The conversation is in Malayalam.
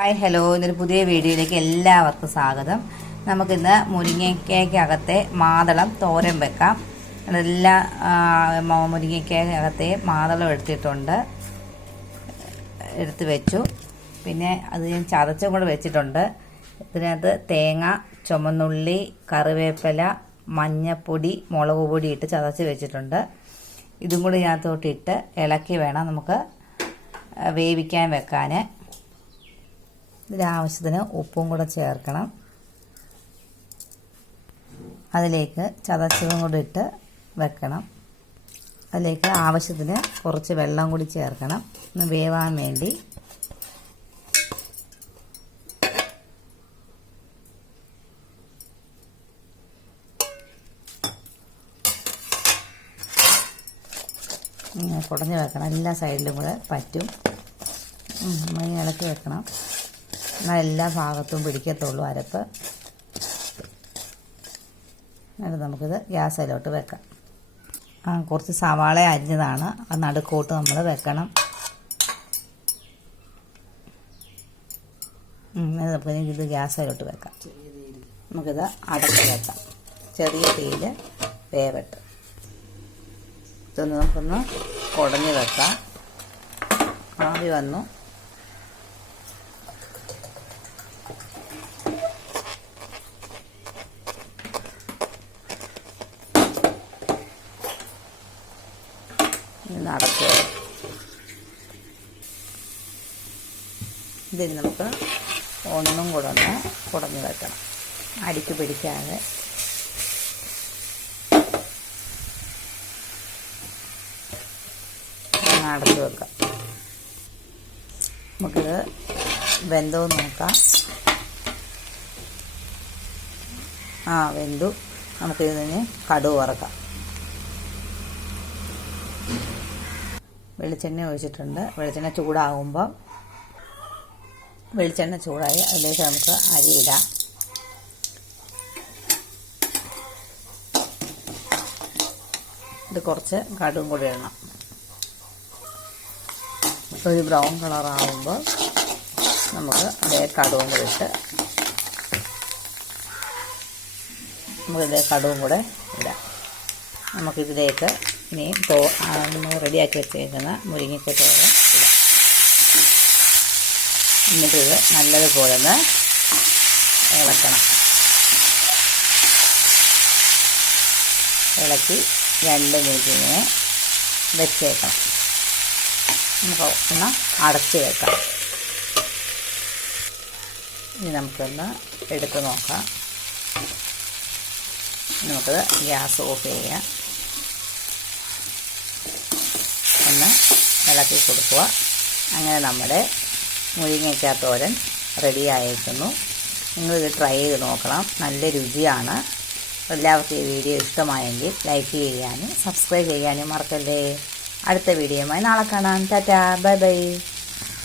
ഹായ് ഹലോ, ഇന്നൊരു പുതിയ വീഡിയോയിലേക്ക് എല്ലാവർക്കും സ്വാഗതം. നമുക്കിന്ന് മുരിങ്ങയ്ക്കകത്തെ മാതളം തോരൻ വെക്കാം. മുരിങ്ങയ്ക്കകത്തെ മാതളം എടുത്ത് വെച്ചു. പിന്നെ അത് ഞാൻ ചതച്ചും കൂടെ വെച്ചിട്ടുണ്ട്. ഇതിനകത്ത് തേങ്ങ, ചുമന്നുള്ളി, കറിവേപ്പില, മഞ്ഞപ്പൊടി, മുളക് പൊടി ഇട്ട് ചതച്ച് വെച്ചിട്ടുണ്ട്. ഇതും കൂടി ഇതിനകത്തോട്ടിട്ട് ഇളക്കി വേണം നമുക്ക് വേവിക്കാൻ വെക്കാൻ. ഇതിനാവശ്യത്തിന് ഉപ്പും കൂടെ ചേർക്കണം. അതിലേക്ക് ചതച്ചതും കൂടി ഇട്ട് വെക്കണം. അതിലേക്ക് ആവശ്യത്തിന് കുറച്ച് വെള്ളം കൂടി ചേർക്കണം, ഒന്ന് വേവാൻ വേണ്ടി. ഇങ്ങനെ കുടഞ്ഞ് വെക്കണം, എല്ലാ സൈഡിലും കൂടെ പറ്റും. ഇങ്ങനെ ഇളക്കി വെക്കണം, എന്നാൽ എല്ലാ ഭാഗത്തും പിടിക്കത്തുള്ളൂ അരപ്പ്. എന്നിട്ട് നമുക്കിത് ഗ്യാസിലോട്ട് വെക്കാം. കുറച്ച് സവാള അരിഞ്ഞതാണ്, അത് നടുക്കോട്ട് നമ്മൾ വെക്കണം. നമുക്ക് ഇത് ഗ്യാസിലോട്ട് വെക്കാം. നമുക്കിത് അടച്ച് വെക്കാം, ചെറിയ തീയിൽ വേവട്ട്. ഇതൊന്ന് നമുക്കൊന്ന് കുടഞ്ഞ് വെക്കാം. ആവി വന്നു. അടച്ച് ഇതിന് നമുക്ക് ഒന്നും കൂടെ ഒന്ന് കുടഞ്ഞ് വെക്കണം, അടിക്ക് പിടിക്കാതെ. അടച്ച് വെക്കാം. നമുക്കിത് വെന്തോ നോക്കാം. വെന്തു. നമുക്കിതിന് കടുക് വറക്കാം. വെളിച്ചെണ്ണ ഒഴിച്ചിട്ടുണ്ട്. വെളിച്ചെണ്ണ ചൂടാകുമ്പോൾ വെളിച്ചെണ്ണ ചൂടായി അതിലേക്ക് നമുക്ക് അരി ഇടാം. ഇത് കുറച്ച് കടുകും കൂടി ഇടണം. ഒരു ബ്രൗൺ കളറാകുമ്പോൾ നമുക്ക് അതേ കടുകും കൂടി ഇട്ട് നമുക്കിതേ കടുകും കൂടെ ഇടാം. നമുക്കിതിലേക്ക് ഇനി നമ്മൾ റെഡിയാക്കി വെച്ചേക്കുന്ന മുരിങ്ങയ്ക്ക തോരൻ ഇടാം. എന്നിട്ടിത് നല്ലതുപോലെ ഒന്ന് ഇളക്കണം. ഇളക്കി 2 മിനിറ്റിനെ വെച്ചേക്കണം. നമുക്ക് ഒന്ന് അടച്ച് വെക്കാം. ഇനി നമുക്കൊന്ന് എടുത്ത് നോക്കാം. നമുക്കത് ഗ്യാസ് ഓഫ് ചെയ്യാം. ഒന്ന് ഇളക്കി കൊടുക്കുക. അങ്ങനെ നമ്മുടെ മുരിങ്ങയ്ക്ക തോരൻ റെഡിയായിരിക്കുന്നു. നിങ്ങളിത് ട്രൈ ചെയ്ത് നോക്കണം, നല്ല രുചിയാണ്. എല്ലാവർക്കും ഈ വീഡിയോ ഇഷ്ടമായെങ്കിൽ ലൈക്ക് ചെയ്യാനും സബ്സ്ക്രൈബ് ചെയ്യാനും മറക്കല്ലേ. അടുത്ത വീഡിയോയുമായി നാളെ കാണാം. Tata, bye bye.